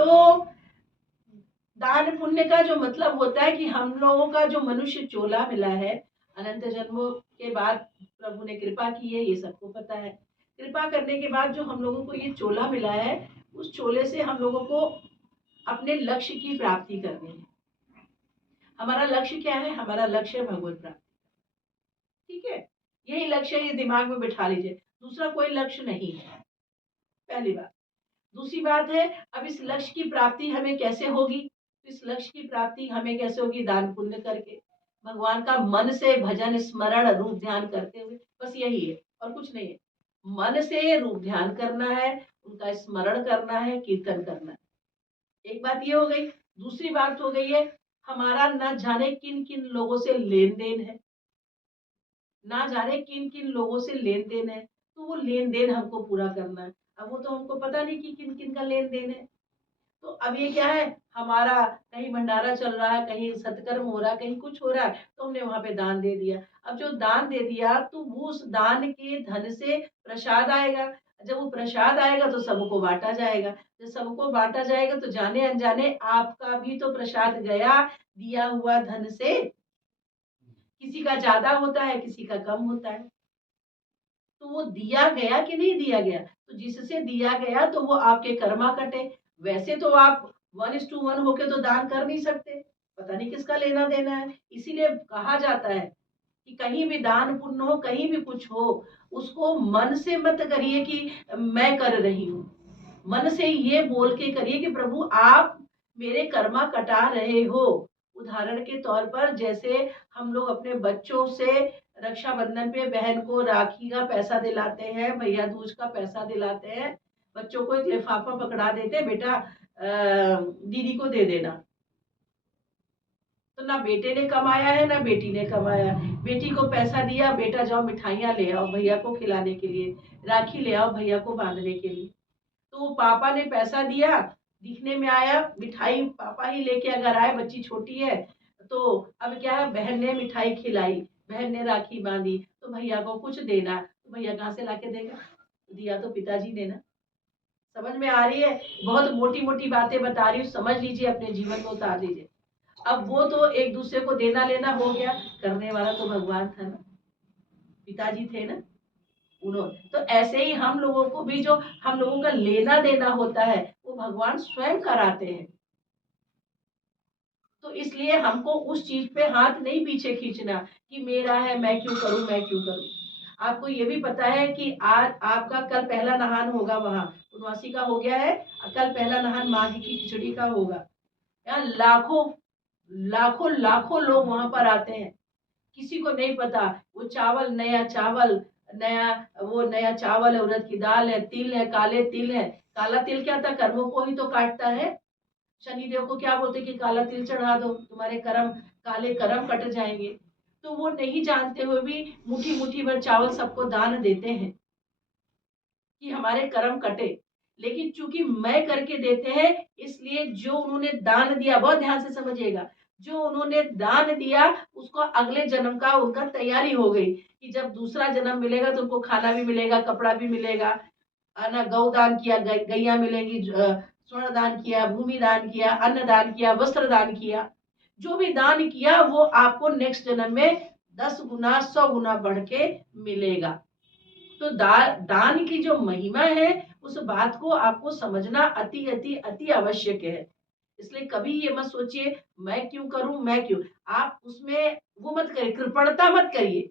तो दान पुण्य का जो मतलब होता है कि हम लोगों का जो मनुष्य चोला मिला है अनंत जन्मों के बाद प्रभु ने कृपा की है, ये सबको पता है। कृपा करने के बाद जो हम लोगों को ये चोला मिला है, उस चोले से हम लोगों को अपने लक्ष्य की प्राप्ति करनी है। हमारा लक्ष्य क्या है? हमारा लक्ष्य है भगवत प्राप्ति। ठीक है, यही लक्ष्य है, ये दिमाग में बिठा लीजिए, दूसरा कोई लक्ष्य नहीं है, पहली बात। दूसरी बात है, अब इस लक्ष्य की प्राप्ति हमें कैसे होगी? इस लक्ष्य की प्राप्ति हमें कैसे होगी? दान पुण्य करके, भगवान का मन से भजन स्मरण रूप ध्यान करते हुए, बस यही है और कुछ नहीं है। मन से रूप ध्यान करना है, उनका स्मरण करना है, कीर्तन करना है। एक बात ये हो गई। दूसरी बात हो गई है, हमारा न जाने किन किन लोगों से लेन देन है, ना जाने किन किन लोगों से लेन देन है, तो वो लेन देन हमको पूरा करना है। अब वो तो हमको पता नहीं कि किन किन का लेन देन है। तो अब ये क्या है, हमारा कहीं भंडारा चल रहा है, कहीं सत्कर्म हो रहा है, कहीं कुछ हो रहा है, तो हमने वहां पे दान दे दिया। अब जो दान दे दिया तो वो उस दान के धन से प्रसाद आएगा। जब वो प्रसाद आएगा तो सबको बांटा जाएगा। जब सबको बांटा जाएगा तो जाने अनजाने आपका भी तो प्रसाद गया दिया हुआ धन से। किसी का ज्यादा होता है, किसी का कम होता है, तो वो दिया गया कि नहीं दिया गया? तो जिससे दिया गया तो वो आपके कर्मा कटे। वैसे तो आप 1:1 होके तो दान कर नहीं सकते, पता नहीं किसका लेना देना है। इसीलिए कहा जाता है कि कहीं भी दान पुण्य हो, कहीं भी कुछ हो, उसको मन से मत करिए कि मैं कर रही हूँ। मन से ये बोल के करिए कि प्रभु आप मेरे कर्मा कटा रहे हो। उदाहरण के तौर पर जैसे हम लोग अपने बच्चों से रक्षाबंधन पे बहन को राखी का पैसा दिलाते हैं, भैया दूज का पैसा दिलाते हैं, बच्चों को एक लिफाफा पकड़ा देते, बेटा दीदी को दे देना। तो ना बेटे ने कमाया है ना बेटी ने कमाया। बेटी को पैसा दिया, बेटा जाओ मिठाइयाँ ले आओ भैया को खिलाने के लिए, राखी ले आओ भैया को बांधने के लिए। तो पापा ने पैसा दिया, दिखने में आया मिठाई पापा ही लेके अगर आए, बच्ची छोटी है तो अब क्या है, बहन ने मिठाई खिलाई, बहन ने राखी बांधी, तो भैया को कुछ देना, तो भैया कहाँ से लाके देगा? दिया तो पिताजी ने ना। समझ में आ रही है? बहुत मोटी मोटी बातें बता रही हूँ, समझ लीजिए, अपने जीवन में उतार लीजिए। अब वो तो एक दूसरे को देना लेना हो गया, करने वाला तो भगवान था ना, पिताजी थे ना उन्होंने। तो ऐसे ही हम लोगों को भी जो हम लोगों का लेना देना होता है वो भगवान स्वयं कराते हैं। तो इसलिए हमको उस चीज पे हाथ नहीं पीछे खींचना कि मेरा है मैं क्यों करूं, मैं क्यों करूं। आपको ये भी पता है कि आज आपका कल पहला नहान होगा, वहां उनवासी का हो गया है, कल पहला नहान माघ की खिचड़ी का होगा। यहाँ लाखों लाखों लाखों लोग वहां पर आते हैं, किसी को नहीं पता वो चावल नया चावल, नया वो नया चावल है, उड़द की दाल है, तिल है, काले तिल है। काला तिल क्या था? कर्मों को ही तो काटता है। शनिदेव को क्या बोलते कि काला तिल चढ़ा दो, तुम्हारे कर्म काले कर्म कट जाएंगे। तो वो नहीं जानते हुए भी मुट्ठी मुट्ठी भर चावल सबको दान देते हैं कि हमारे कर्म कटे। लेकिन चूंकि मैं करके देते हैं, इसलिए जो उन्होंने दान दिया, बहुत ध्यान से समझिएगा, जो उन्होंने दान दिया उसको अगले जन्म का उनका तैयारी हो गई कि जब दूसरा जन्म मिलेगा तो उनको खाना भी मिलेगा, कपड़ा भी मिलेगा, ना गौ दान किया गैया मिलेंगी, स्वर्ण दान किया, भूमि दान किया, अन्न दान किया, वस्त्र दान किया, जो भी दान किया वो आपको नेक्स्ट जन्म में 10 गुना 100 गुना बढ़ के मिलेगा। तो दान की जो महिमा है उस बात को आपको समझना अति अति अति आवश्यक है। इसलिए कभी ये मत सोचिए मैं क्यों करूं, मैं क्यों। आप उसमें वो मत करिए, कृपणता मत करिए